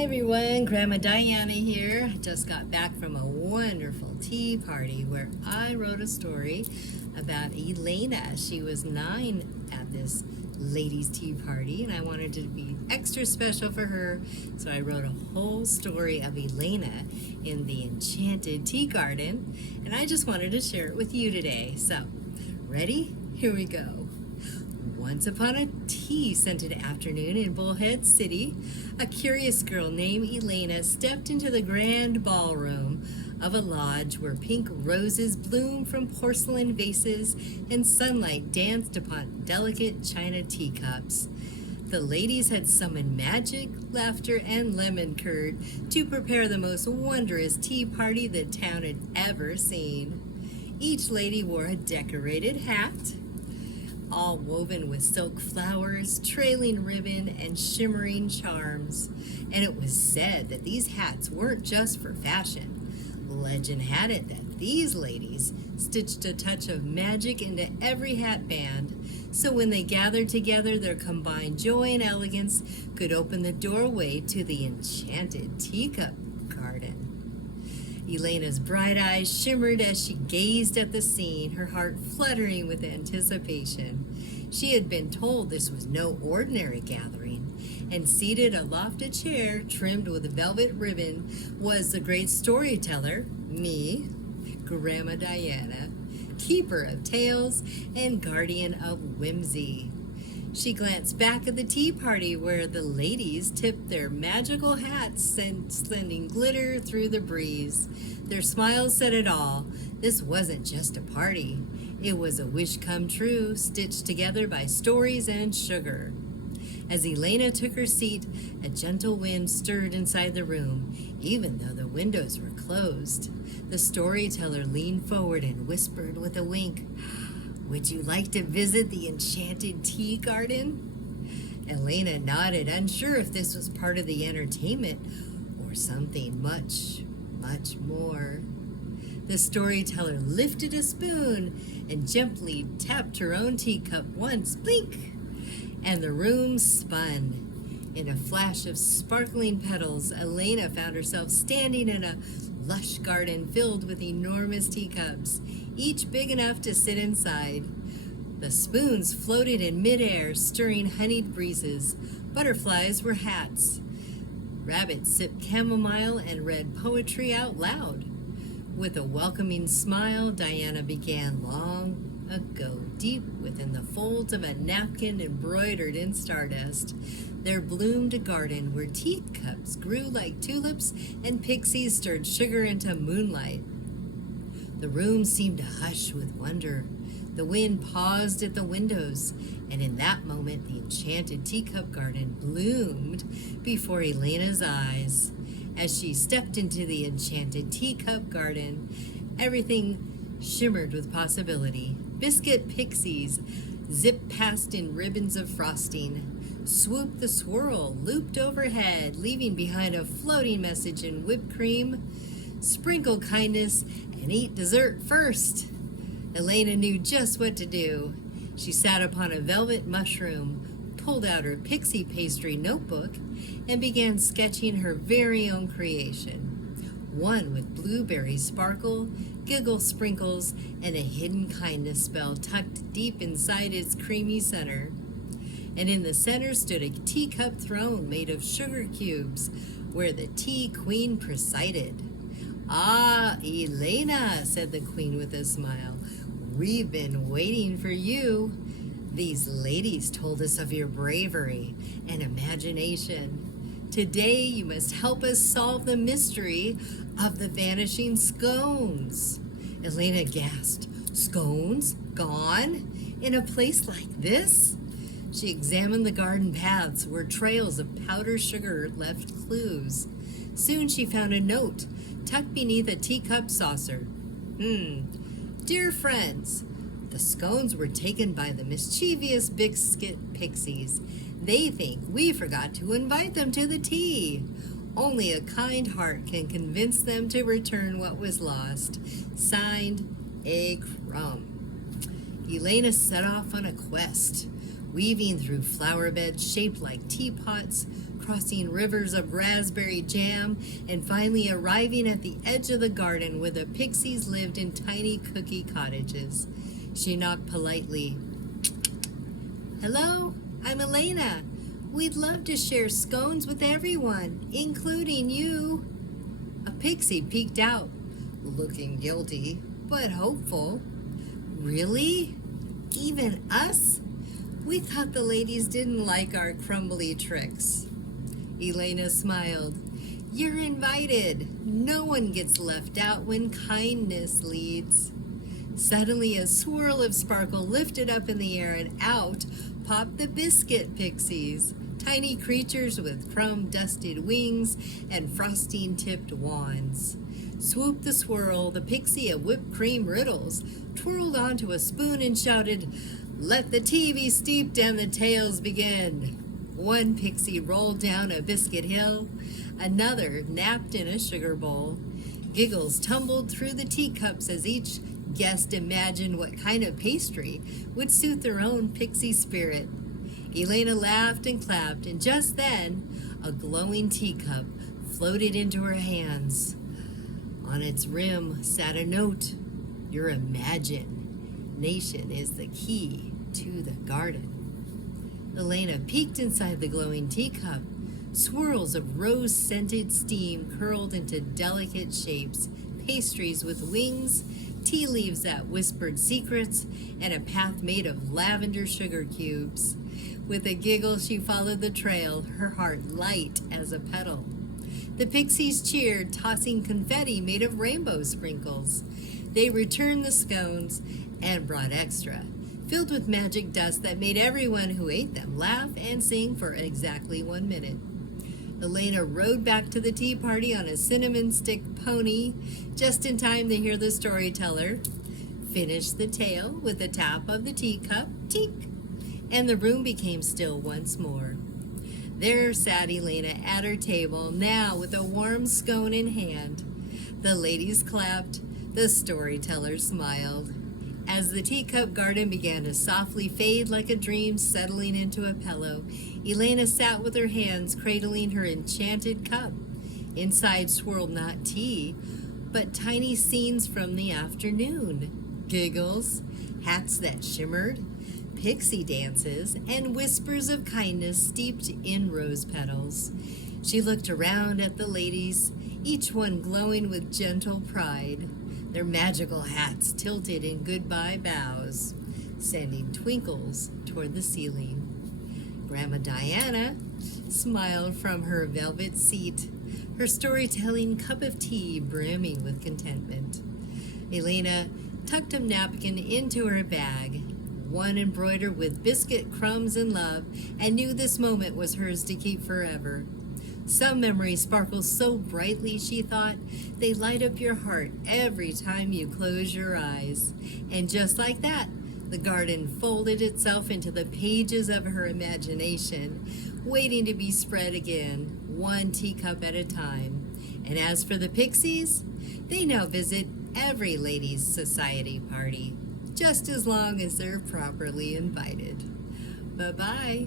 Hi everyone, Grandma Diana here. Just got back from a wonderful tea party where I wrote a story about Elena. She was 9 at this ladies' tea party and I wanted it to be extra special for her. So I wrote a whole story of Elena in the enchanted tea garden and I just wanted to share it with you today. So, ready? Here we go. Once upon a tea-scented afternoon in Bullhead City, a curious girl named Elena stepped into the grand ballroom of a lodge where pink roses bloomed from porcelain vases and sunlight danced upon delicate china teacups. The ladies had summoned magic, laughter, and lemon curd to prepare the most wondrous tea party the town had ever seen. Each lady wore a decorated hat, all woven with silk flowers, trailing ribbon, and shimmering charms. And it was said that these hats weren't just for fashion. Legend had it that these ladies stitched a touch of magic into every hat band, so when they gathered together, their combined joy and elegance could open the doorway to the enchanted Teacup garden. Elena's bright eyes shimmered as she gazed at the scene, her heart fluttering with anticipation. She had been told this was no ordinary gathering, and seated aloft a chair trimmed with velvet ribbon was the great storyteller, me, Grandma Diana, keeper of tales and guardian of whimsy. She glanced back at the tea party where the ladies tipped their magical hats, sending glitter through the breeze. Their smiles said it all. This wasn't just a party. It was a wish come true, stitched together by stories and sugar. As Elena took her seat, a gentle wind stirred inside the room, even though the windows were closed. The storyteller leaned forward and whispered with a wink, "Would you like to visit the enchanted tea garden?" Elena nodded, unsure if this was part of the entertainment or something much, much more. The storyteller lifted a spoon and gently tapped her own teacup once, blink, and the room spun. In a flash of sparkling petals, Elena found herself standing in a lush garden filled with enormous teacups, each big enough to sit inside. The spoons floated in midair, stirring honeyed breezes. Butterflies were hats. Rabbits sipped chamomile and read poetry out loud. With a welcoming smile, Diana began long ago, deep within the folds of a napkin embroidered in stardust. There bloomed a garden where teacups grew like tulips and pixies stirred sugar into moonlight. The room seemed to hush with wonder. The wind paused at the windows, and in that moment the enchanted teacup garden bloomed before Elena's eyes. As she stepped into the enchanted teacup garden, everything shimmered with possibility. Biscuit pixies zipped past in ribbons of frosting. Swoop the swirl looped overhead, leaving behind a floating message in whipped cream. Sprinkle kindness and eat dessert first. Elena knew just what to do. She sat upon a velvet mushroom, pulled out her pixie pastry notebook, and began sketching her very own creation. One with blueberry sparkle, giggle sprinkles, and a hidden kindness spell tucked deep inside its creamy center. And in the center stood a teacup throne made of sugar cubes, where the tea queen presided. "Ah, Elena," said the queen with a smile, "we've been waiting for you. These ladies told us of your bravery and imagination. Today you must help us solve the mystery of the vanishing scones." Elena gasped. "Scones? Gone? In a place like this?" She examined the garden paths where trails of powdered sugar left clues. Soon she found a note tucked beneath a teacup saucer. "Dear friends, the scones were taken by the mischievous biscuit pixies. They think we forgot to invite them to the tea. Only a kind heart can convince them to return what was lost. Signed, A. Crumb." Elena set off on a quest, weaving through flower beds shaped like teapots, crossing rivers of raspberry jam, and finally arriving at the edge of the garden where the pixies lived in tiny cookie cottages. She knocked politely. "Hello, I'm Elena. We'd love to share scones with everyone, including you." A pixie peeked out, looking guilty, but hopeful. "Really? Even us? We thought the ladies didn't like our crumbly tricks." Elena smiled. "You're invited. No one gets left out when kindness leads." Suddenly a swirl of sparkle lifted up in the air, and out popped the biscuit pixies, tiny creatures with crumb-dusted wings and frosting-tipped wands. Swooped the swirl, the pixie of whipped cream riddles, twirled onto a spoon and shouted, "Let the tea be steeped and the tales begin." One pixie rolled down a biscuit hill, another napped in a sugar bowl. Giggles tumbled through the teacups as each guest imagined what kind of pastry would suit their own pixie spirit. Elena laughed and clapped, and just then a glowing teacup floated into her hands. On its rim sat a note. "Your imagination is the key to the garden." Elena peeked inside the glowing teacup. Swirls of rose-scented steam curled into delicate shapes, pastries with wings, tea leaves that whispered secrets, and a path made of lavender sugar cubes. With a giggle, she followed the trail, her heart light as a petal. The pixies cheered, tossing confetti made of rainbow sprinkles. They returned the scones and brought extra, filled with magic dust that made everyone who ate them laugh and sing for exactly 1 minute. Elena rode back to the tea party on a cinnamon stick pony, just in time to hear the storyteller finish the tale with a tap of the teacup, teak, and the room became still once more. There sat Elena at her table, now with a warm scone in hand. The ladies clapped, the storyteller smiled. As the teacup garden began to softly fade like a dream settling into a pillow, Elena sat with her hands cradling her enchanted cup. Inside swirled not tea, but tiny scenes from the afternoon. Giggles, hats that shimmered, pixie dances, and whispers of kindness steeped in rose petals. She looked around at the ladies, each one glowing with gentle pride, their magical hats tilted in goodbye bows, sending twinkles toward the ceiling. Grandma Diana smiled from her velvet seat, her storytelling cup of tea brimming with contentment. Elena tucked a napkin into her bag, one embroidered with biscuit crumbs and love, and knew this moment was hers to keep forever. Some memories sparkle so brightly, she thought, they light up your heart every time you close your eyes. And just like that, the garden folded itself into the pages of her imagination, waiting to be spread again, one teacup at a time. And as for the pixies, they now visit every ladies' society party, just as long as they're properly invited. Bye-bye.